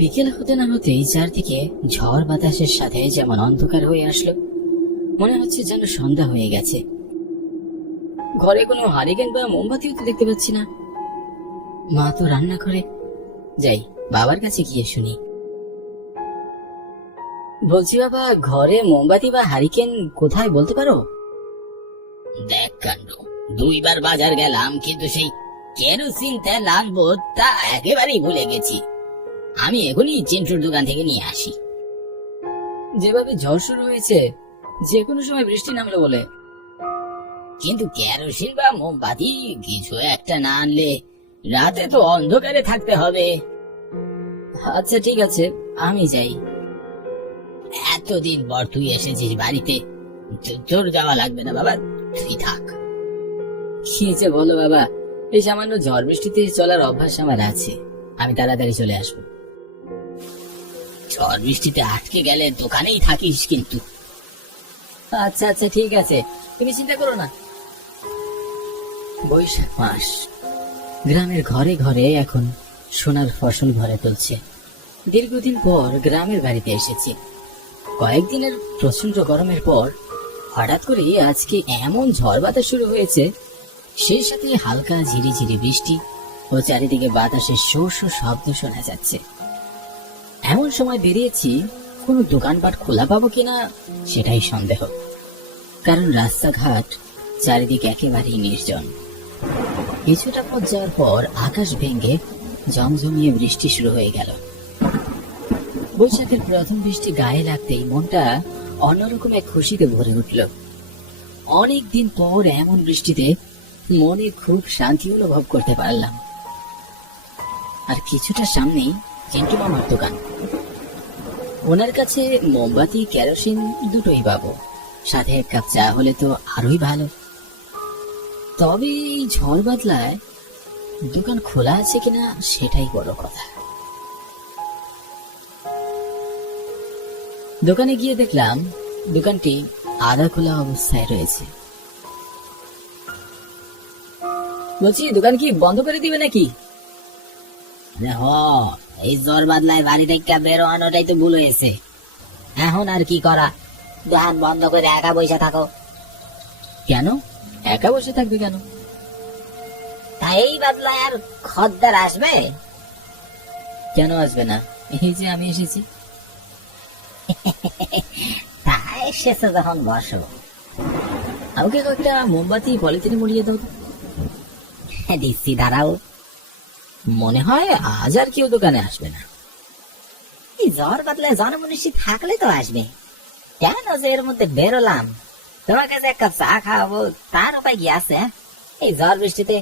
বিকেল হতে না হতেই চারদিকে ঝড় বাতাসের সাথে যেমন অন্ধকার হয়ে আসলো, মনে হচ্ছে যেন সন্ধ্যা হয়ে গেছে। ঘরে কোনো হারিকেন বা মোমবাতিও তো দেখতে পাচ্ছি না। মা তো রান্না করে। যাই, বাবার কাছে গিয়ে শুনি। বলছি বাবা, ঘরে মোমবাতি বা হারিকেন কোথায় বলতে পারো? দেখ কাণ্ড, 2বার বাজার গেলাম, কিন্তু সেই কেরোসিন তেল আনবো তা একেবারেই ভুলে গেছি। আমি এখনই চিন্টুর দোকান থেকে নিয়ে আসি। যেভাবে ঝড় শুরু হয়েছে, যে কোনো সময় বৃষ্টি নামলো বলে। কিন্তু কেরোসিন বা মোমবাতি কিছু একটা না আনলে রাতে তো অন্ধকারে থাকতে হবে। আচ্ছা ঠিক আছে, আমি যাই। এতদিন পর তুই এসেছিস বাড়িতে, তোর যাওয়া লাগবে না বাবা, তুই থাক। কি যে বলো বাবা, এই সামান্য ঝড় বৃষ্টিতে চলার অভ্যাস আমার আছে, আমি তাড়াতাড়ি চলে আসবো। ঝড় বৃষ্টিতে আটকে গেলে দোকানেই থাকিস কিন্তু। আচ্ছা আচ্ছা ঠিক আছে, তুমি চিন্তা করো না। বৈশাখ মাস, গ্রামের ঘরে ঘরে এখন সোনার ফসল ভরে তুলছে। দীর্ঘদিন পর গ্রামের বাড়িতে এসেছি। কয়েকদিনের প্রচন্ড গরমের পর হঠাৎ করে আজকে এমন ঝড় বাতাস শুরু হয়েছে, সেই সাথে হালকা ঝিরিঝিরি বৃষ্টি ও চারিদিকে বাতাসের শো শো শব্দ শোনা যাচ্ছে। এমন সময় বেরিয়েছি, কোনো দোকানপাট খোলা পাবো কিনা সেটাই সন্দেহ, কারণ রাস্তাঘাট চারিদিকে একেবারেই নির্জন। কিছুটা পথ যাওয়ার পর আকাশ ভেঙে জমজমিয়ে বৃষ্টি শুরু হয়ে গেল। বৈশাখের প্রথম বৃষ্টি গায়ে লাগতেই মনটা অন্যরকম এক খুশিতে ভরে উঠল। অনেকদিন পর এমন বৃষ্টিতে মনে খুব শান্তি অনুভব করতে পারলাম। আর কিছুটা সামনেই চিন্টু মামার দোকান। ওনার কাছে মোমবাতি কেরোসিন দুটোই পাবো, সাথে 1 কাপ চা হলে তো আরোই ভালো। তবে এই ঝড় বাদলায় দোকান খোলা আছে কিনা সেটাই বড় কথা। দোকানে গিয়ে দেখলাম দোকানটি আধা খোলা অবস্থায় রয়েছে। বলছি, দোকান কি বন্ধ করে দিবে নাকি? এই ঝড় বাদলায় বাড়ি থেকে বেরোনোটাই তো ভুল হয়েছে। এখন আর কি করা, দোকান বন্ধ করে একা বসে থাকো। কেন একা বসে থাকবে কেন? তাই এই বাদলায় আর খদ্দের আসবে? কেন আসবে না, এই যে আমি এসেছি। তাই এসেছে যখন বসো। আমাকে একটা মোমবাতি পলিথিনে মুড়িয়ে দাও। দিচ্ছি, দাঁড়াও। মনে হয় আজ আর কেউ দোকানে আসবে না। এই ঝড় বাদলায় জনমনুষ্য থাকলে তো আসবে। কেন যে এর মধ্যে বেরোলাম, তোমার কাছে 1 কাপ চা খাওয়াবো তার উপায় কি আছে? এই ঝড় বৃষ্টিতে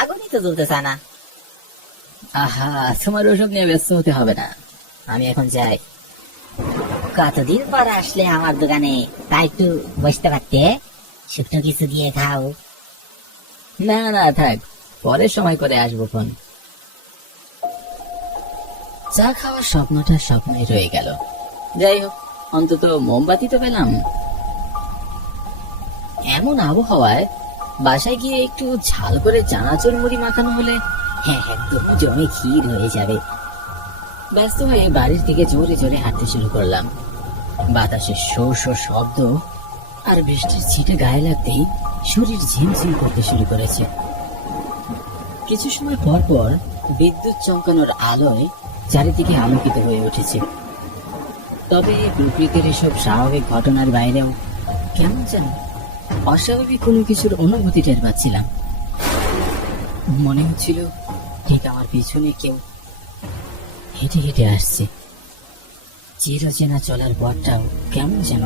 আগুনই তো জ্বলতে চায় না। আহা, তোমার ওসব নিয়ে ব্যস্ত হতে হবে না, আমি এখন যাই। কতদিন পর আসলে আমার দোকানে, তাই একটু বসতে পারতে, শুকনো কিছু দিয়ে খাও। না না থাক, পরে সময় করে আসবো ফোন। চা খাওয়ার স্বপ্নটা স্বপ্নই রয়ে গেল। যাই হোক, অন্তত মোমবাতি তো পেলাম। এমন আবহাওয়ায় বাসায় গিয়ে একটু ঝাল করে চানাচুর মুড়ি মাখানো হলে একদম জমে ক্ষীর হয়ে যাবে। ব্যস্ত হয়ে বাড়ির দিকে জোরে জোরে হাঁটতে শুরু করলাম। বাতাসের শো শো শব্দ আর বৃষ্টির ছিটে গায়ে লাগতেই শরীর ঝিমঝিম করতে শুরু করেছে। কিছু সময় পর পর বিদ্যুৎ চমকানোর আলোয় চারিদিকে আলোকিত হয়ে উঠেছে। তবে প্রকৃতির এসব স্বাভাবিক ঘটনার বাইরেও কেমন যেন অস্বাভাবিক কোনো কিছুর অনুভূতি টের পাচ্ছিলাম। মনে হচ্ছিল ঠিক আমার পিছনে কেউ হেঁটে হেঁটে আসছে। চিরচেনা চলার পথটাও কেমন যেন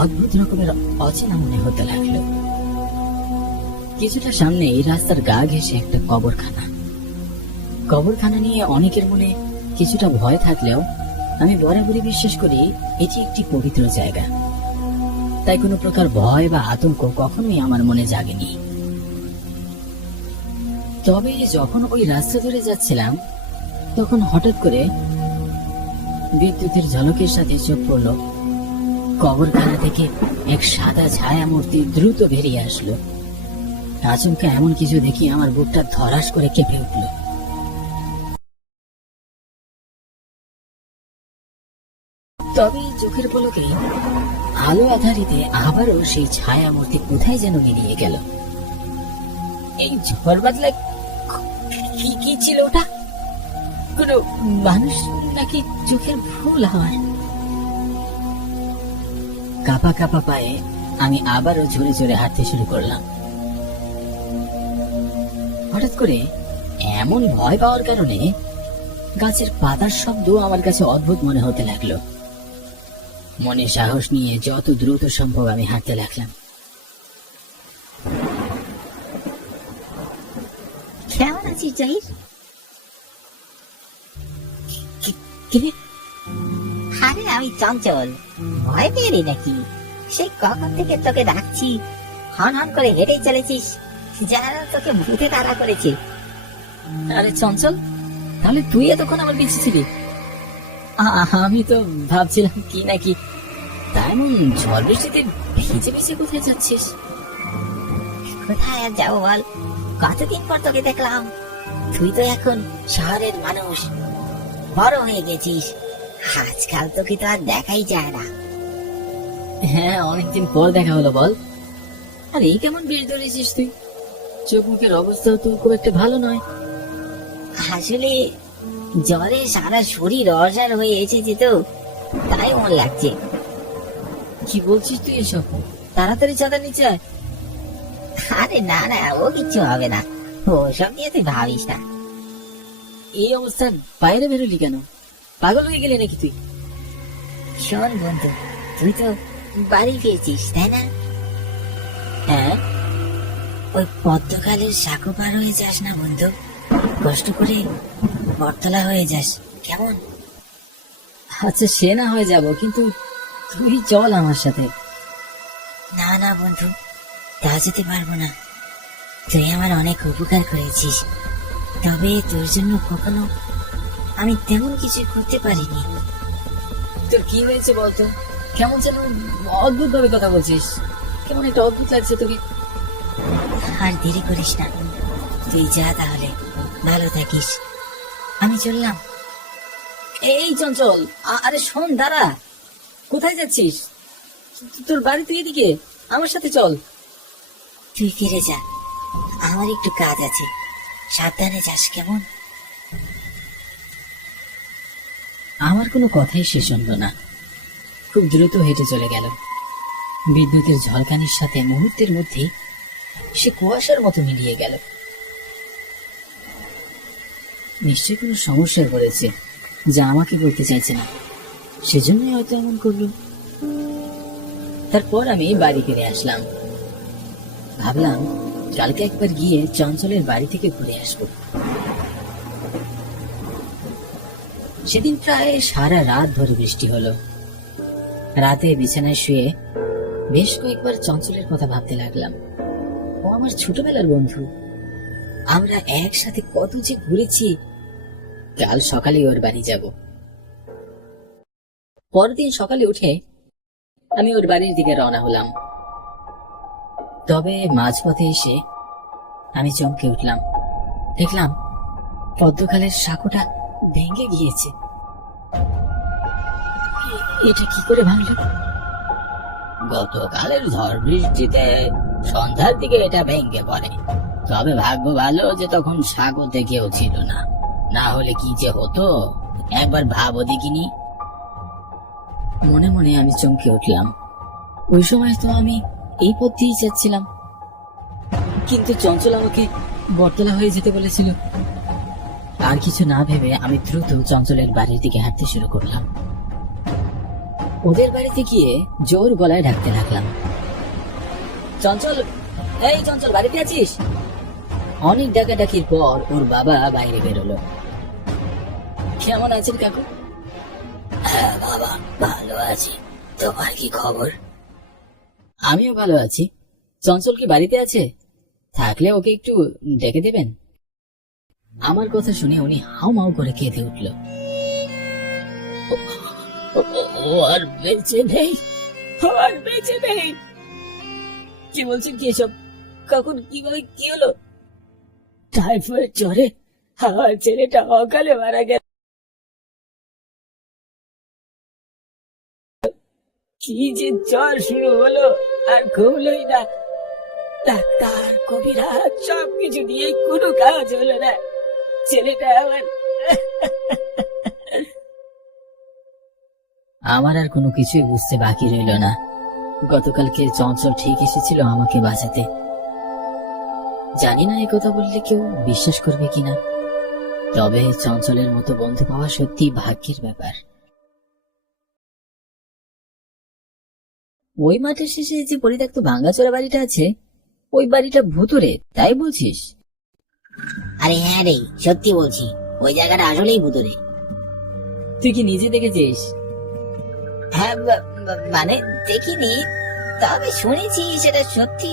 অদ্ভুত রকমের অচেনা মনে হতে লাগলো। কিছুটা সামনে এই রাস্তার গা ঘেঁষে একটা কবরখানা। কবরখানা নিয়ে অনেকের মনে কিছুটা ভয় থাকলেও আমি বরাবরই বিশ্বাস করি এটি একটি পবিত্র জায়গা। তাই কোনো প্রকার ভয় বা আতঙ্ক কখনোই আমার মনে জাগেনি। তবে যখন ওই রাস্তা ধরে যাচ্ছিলাম, তখন হঠাৎ করে বিদ্যুতের ঝলকের সাথে চোখ পড়ল। কবরখানা থেকে এক সাদা ছায়া মূর্তি দ্রুত বেরিয়ে আসলো। আচমকা এমন কিছু দেখি আমার বুকটা ধড়াস করে কেঁপে উঠল। তবে চোখের পলকেই আলো আধারিতে আবারও সেই ছায়া মূর্তি কোথায় যেন মিলিয়ে গেল। এই ঝড় বাদলা কি কি ছিল ওটা? কোন মানুষ নাকি চোখের ভুল আমার? কাপা কাপা পায়ে আমি আবারও ঝরে ঝরে হাঁটতে শুরু করলাম। হঠাৎ করে এমন ভয় পাওয়ার কারণে গাছের পাতার শব্দ আমার কাছে অদ্ভুত মনে হতে লাগলো। মনে সাহস নিয়ে যত দ্রুত সম্ভব আমি হাঁটতে লাগলাম। কেমন আছিস জাহির? আরে আমি চঞ্চল, ভয় পেয়ে নাকি? সেই কখন থেকে তোকে ডাকছি, হন হন করে হেঁটেই চলেছিস, যেন তোকে ভূতে তাড়া করেছে। আরে চঞ্চল, তাহলে তুই এতক্ষণ আমার পিছিয়ে ছিলি? আমি তো ভাবছিলাম কি নাকি, তাই এমন ঝড় বৃষ্টিতে ভিজে ভিজে কোথায় যাচ্ছিস? কোথায় আর যাবো বল, কতদিন পর তোকে দেখলাম। তুই তো এখন শহরের মানুষ, বড় হয়ে গেছিস, আজকাল তোকে তো আর দেখাই যায় না। হ্যাঁ, অনেকদিন পর দেখা হলো বল। আর এই কেমন বেশ ধরেছিস তুই? চোখ মুখের অবস্থাও তো খুব একটা ভালো নয়। আসলে জ্বরে সারা শরীর অসাড় হয়ে এসেছে তো, তাই মন লাগছে। কি বলছিস তুই এসব? তাড়াতাড়ি চাঁদা নিচে আয়। আরে না না, ও কিচ্ছু হবে না, ওসব নিয়ে তুই ভাবিস না। এই অবস্থায় বাইরে বেরোলি কেন? পাগল হয়ে গেলি নাকি তুই? শোন বন্ধু, তুই তো বাড়ি ফিরছিস তাই না? হ্যাঁ। ওই পদ্মকালের সাঁকো পার হয়ে যাস না বন্ধু, কষ্ট করে বটতলা হয়ে যাস কেমন? আচ্ছা, সে না হয়ে যাব, কিন্তু তুই চল আমার সাথে। না না বন্ধু, তা যেতে পারবো না। তুই আমার অনেক উপকার করেছিস, তবে তোর জন্য কখনো আমি তেমন কিছু করতে পারিনি। তোর কি হয়েছে বলতো? কেমন যেন অদ্ভুত ভাবে কথা বলছিস, কেমন একটা অদ্ভুত লাগছে তোকে। আর দেরি করিস না, তুই যা তাহলে, ভালো থাকিস, আমি চললাম। এই চঞ্চল, আরে শোন, দাঁড়া, কোথায় যাচ্ছিস? তোর বাড়ি তুই এদিকে, আমার সাথে চল। তুই ফিরে যা, আমার একটু কাজ আছে, সাবধানে যাস কেমন? আমার কোনো কথাই শেষ হলো না, খুব দ্রুত হেঁটে চলে গেল। বিদ্যুতের ঝলকানির সাথে মুহূর্তের মধ্যেই সে কুয়াশার মতো মিলিয়ে গেল। নিশ্চয় কোনো সমস্যায় পড়েছে, যা আমাকে বলতে চাইছে না, সেজন্যই হয়তো এমন করলো। তারপর আমি বাড়ি ফিরে আসলাম। ভাবলাম কালকে একবার গিয়ে চঞ্চলের বাড়ি থেকে ঘুরে আসব। সেদিন প্রায় সারা রাত ধরে বৃষ্টি হলো। রাতে বিছানায় শুয়ে বেশ কয়েকবার চঞ্চলের কথা ভাবতে লাগলাম। ও আমার ছোটবেলার বন্ধু, আমরা একসাথে কত যে ঘুরেছি। কাল সকালে ওর বাড়ি যাব। পরদিন সকালে উঠে আমি ওর বাড়ির দিকে রওনা হলাম। তবে মাঝপথে এসে আমি চমকে উঠলাম। দেখলাম পদ্মকালের সাঁকোটা ভেঙে গিয়েছে। এটা কি করে ভাঙল? গতকালের ঝড় বৃষ্টিতে সন্ধ্যার দিকে এটা ভেঙে পড়ে। তবে ভাগ্য ভালো যে তখন সাঁকোতে কেউ ছিল না, না হলে কি যে হতো একবার ভাবো দেখিনি। মনে মনে আমি চমকে উঠলাম। ওই সময় তো আমি এই পথ দিয়েই যাচ্ছিলাম, কিন্তু চঞ্চল আমাকে বটতলা হয়ে যেতে বলেছিল। আর কিছু না ভেবে আমি দ্রুত চঞ্চলের বাড়ির দিকে হাঁটতে শুরু করলাম। ওদের বাড়িতে গিয়ে জোর গলায় ডাকতে লাগলাম, চঞ্চল, এই চঞ্চল, বাড়িতে আছিস? অনেক ডাকাডাকির পর ওর বাবা বাইরে বেরোলো। কেমন আছেন কাকু? হ্যাঁ বাবা, ভালো আছি, তোমার কি খবর? আমিও ভালো আছি। চঞ্চল কি বাড়িতে আছে? থাকলে ওকে একটু ডেকে দেবেন। আমার কথা শুনে উনি হাউ মাউ করে কেঁদে উঠল। ও আর বেঁচে নেই, ও আর বেঁচে নেই। কি বলছেন কি এসব? কখন, কিভাবে, কি হলো? টাইফয়েড জ্বরে আমার ছেলেটা অকালে মারা গেল। কি যে জ্বর শুরু হলো, আর কমলই না। ডাক্তার, কবিরাজ সবকিছু দিয়ে কোনো কাজ হলো না। ছেলেটা আমার আর কোনো কিছুই বুঝতে বাকি রইল না। গতকালকে চঞ্চল ঠিক এসেছিল আমাকে বাঁচাতে। জানি না এই কথা বললে কেউ বিশ্বাস করবে কিনা, তবে চঞ্চলের মতো বন্ধু পাওয়া সত্যি ভাগ্যের ব্যাপার। ওই মাঠের শেষে যে পরিত্যক্ত ভাঙ্গাচোরা বাড়িটা আছে, ওই বাড়িটা ভুতুরে, তাই বলছিস? আরে হ্যাঁ রে, সত্যি বলছি, ওই জায়গাটা আসলেই ভুতুরে। তুই কি নিজে দেখেছিস? হ্যাঁ, মানে দেখিনি, তবে শুনেছি সেটা সত্যি,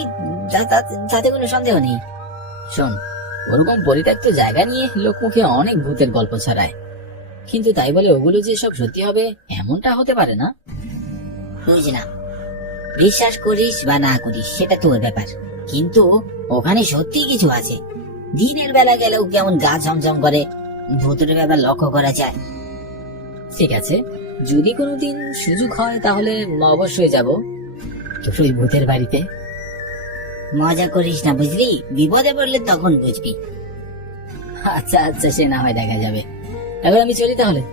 তাতে কোনো সন্দেহ নেই। শোন, ওরকম পরিত্যক্ত জায়গা নিয়ে লোকমুখে অনেক ভূতের গল্প ছড়ায়, কিন্তু তাই বলে ওগুলো যে সব সত্যি হবে এমনটা হতে পারে না। বুঝলাম, বিশ্বাস করিস বা না করিস সেটা তোর ব্যাপার, কিন্তু ওখানে সত্যি কিছু আছে। দিনের বেলা গেলেও কেমন গা ঝমঝম করে, ভূতের ব্যাপার লক্ষ্য করা যায়। ঠিক আছে, যদি কোনোদিন সুযোগ হয় তাহলে অবশ্যই যাব তোর ওই ভূতের বাড়িতে। মজা করিস না বুঝলি, বিপদে পড়লে তখন বুঝবি। আচ্ছা আচ্ছা, সে না হয় দেখা যাবে। এবার আমি চলি তাহলে।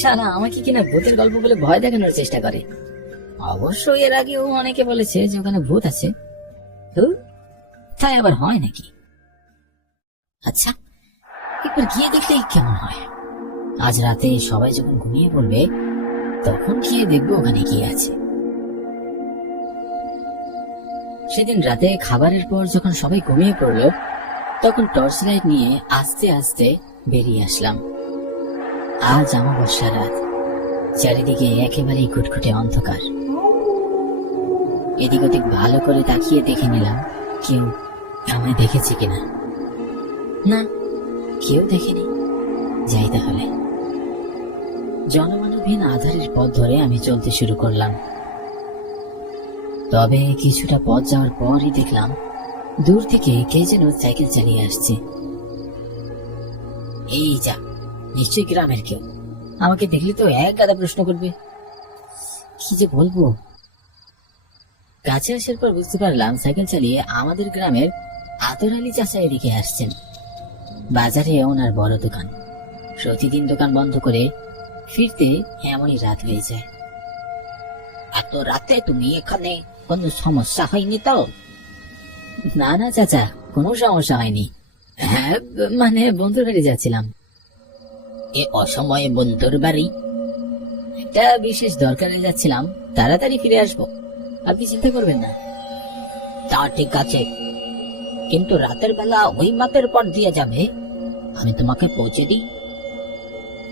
শালা আমাকে কিনা ভূতের গল্প বলে ভয় দেখানোর চেষ্টা করে। অবশ্য এর আগেও অনেকে বলেছে যে ওখানে ভূত আছে, তো তাই আবার হয় নাকি? আচ্ছা, একবার গিয়ে দেখলে কেমন হয়। আজ রাতে সবাই যখন ঘুমিয়ে পড়বে তখন গিয়ে দেখবো ওখানে কি আছে। সেদিন রাতে খাবারের পর যখন সবাই ঘুমিয়ে পড়লো, তখন টর্চ লাইট নিয়ে আস্তে আস্তে বেরিয়ে আসলাম। আজ অমাবস্যা রাত, চারিদিকে একেবারেই ঘুটঘুটে অন্ধকার। এদিক ওদিক ভালো করে তাকিয়ে দেখে নিলাম কেউ আমায় দেখেছে কিনা। না, কেউ দেখেনি। যাই তাহলে। জনমানবহীন আধারের পথ ধরে আমি চলতে শুরু করলাম। তবে কিছুটা পথ যাওয়ার পরই দেখলাম দূর থেকে কে যেন সাইকেল চালিয়ে আসছে। এই যা, নিশ্চয়ই গ্রামের কেউ। আমাকে দেখলে তো এক গাদা প্রশ্ন করবে, কি যে বলবো। কাছে আসার পর বুঝতে পারলাম সাইকেল চালিয়ে আমাদের গ্রামের আতর আলী চাচা এদিকে আসছেন। বাজারে ওনার বড় দোকান, প্রতিদিন দোকান বন্ধ করে ফিরতে এমনই রাত হয়ে যায়। এত রাতে তুমি এখানে, কোনো সমস্যা হয়নি তো? না না চাচা, কোনো সমস্যা হয়নি। হ্যাঁ, মানে বন্ধুর বাড়ি যাচ্ছিলাম। এ অসময়ে বন্ধুর বাড়ি? একটা বিশেষ দরকারে যাচ্ছিলাম, তাড়াতাড়ি ফিরে আসবো, আপনি চিন্তা করবেন না। তা ঠিক আছে, কিন্তু রাতের বেলা ওই মাপের পর দিয়ে যাবে, আমি তোমাকে পৌঁছে দিই।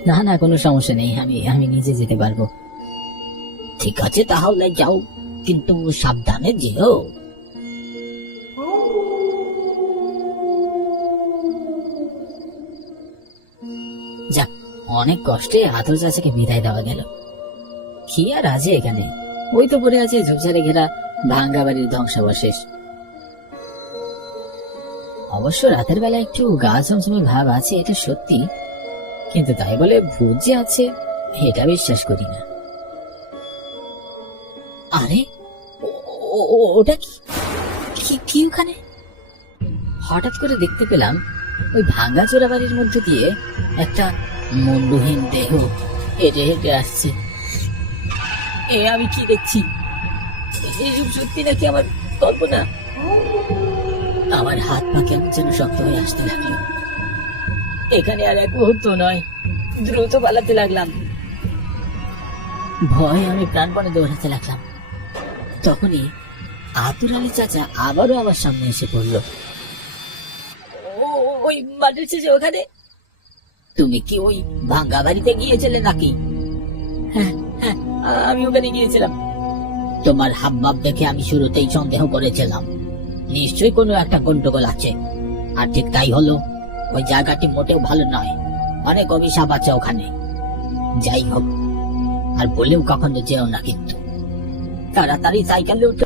না না, কোনো সমস্যা নেই, আমি নিজে যেতে পারবো। ঠিক আছে তাহলে যাও, কিন্তু সাবধানে যেও। যাক, অনেক কষ্টে আতর চাচাকে বিদায় দেওয়া গেল। কি আর আছে এখানে, ওই তো পড়ে আছে ঝোপঝাড়ে ঘেরা ভাঙ্গা বাড়ির ধ্বংসাবশেষ। অবশ্য রাতের বেলা একটু গা ছমছমে ভাব আছে, এটা সত্যি, কিন্তু তাই বলে ভূত যে আছে এটা বিশ্বাস করি না। আরে ওটা কি ওখানে? হঠাৎ করে দেখতে পেলাম ওই ভাঙ্গা চোরা বাড়ির মধ্যে দিয়ে একটা মুন্ডহীন দেহ হেঁটে হেঁটে আসছে। আমি কি দেখছি? এইসব সত্যি নাকি আমার কল্পনা? আমার হাত পা কেমন যেন শক্ত হয়ে আসতে লাগলো। এখানে আর এক মুহূর্ত নয়, দ্রুত পালাতে লাগলাম। ভয় আমি প্রাণপণে দৌড়াতে লাগলাম। তখনই আতুর আলী চাচা আবারও আমার সামনে এসে পড়ল। ওই মাঠের শেষে ওখানে? তুমি কি ওই ভাঙ্গা বাড়িতে গিয়েছিলে নাকি? হ্যাঁ হ্যাঁ, আমি ওখানে গিয়েছিলাম। তোমার হাবভাব দেখে আমি শুরুতেই সন্দেহ করেছিলাম নিশ্চয়ই কোনো একটা গন্ডগোল আছে, আর ঠিক তাই হলো। ওই জায়গাটি মোটেও ভালো নয়, অনেক অভিশাপ আছে ওখানে। যাই হোক, আর বলেও কখনো যেও না, কিন্তু তাড়াতাড়ি সাইকেলে উঠে